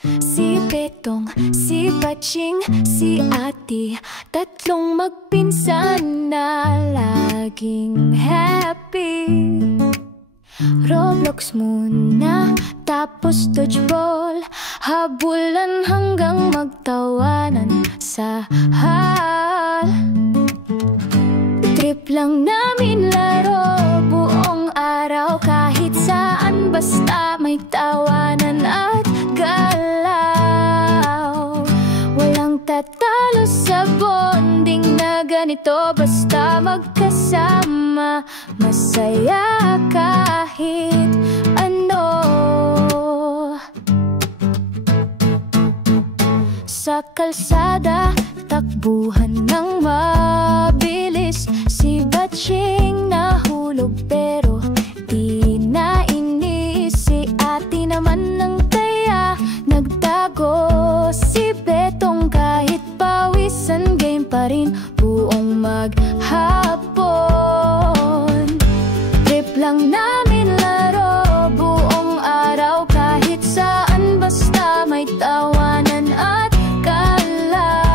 Si Betong, si Baching, si Ati, tatlong magpinsan na laging happy. Roblox muna, tapos dodgeball, habulan hanggang magtawanan sa hall. Trip lang namin laro buong araw, kahit saan basta may tawanan at galaw. Walang tatalo sa bonding na ganito, basta magkasama, masaya kahit ano. Sa kalsada, takbuhan ng mabilis, si Baching nahulog pero di nainis. Si Ate naman ng taya nagtago. Si Betong kahit pawisan, game pa rin buong maghapon. Trip lang namin laro buong araw, kahit saan basta may tawanan at galaw.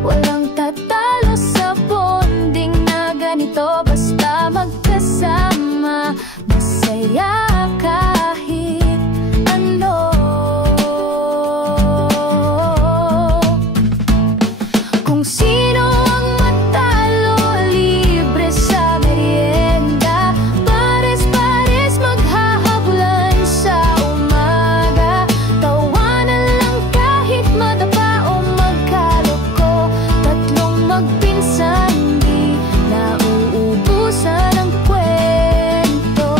Walang tatalo sa bonding na ganito, basta magkasama, masaya kahit ano. Kung sino ang matalo, libre sa merienda. Pares-pares maghahabulan sa umaga. Tawanan lang kahit madapa o magkaloko. Tatlong magpinsan, di nauubusan ang kwento.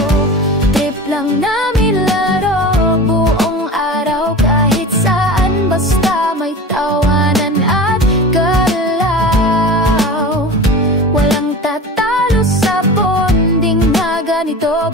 Trip lang namin laro buong araw, kahit saan basta may tawanan at galaw. Walang tatalo sa bonding na ganito,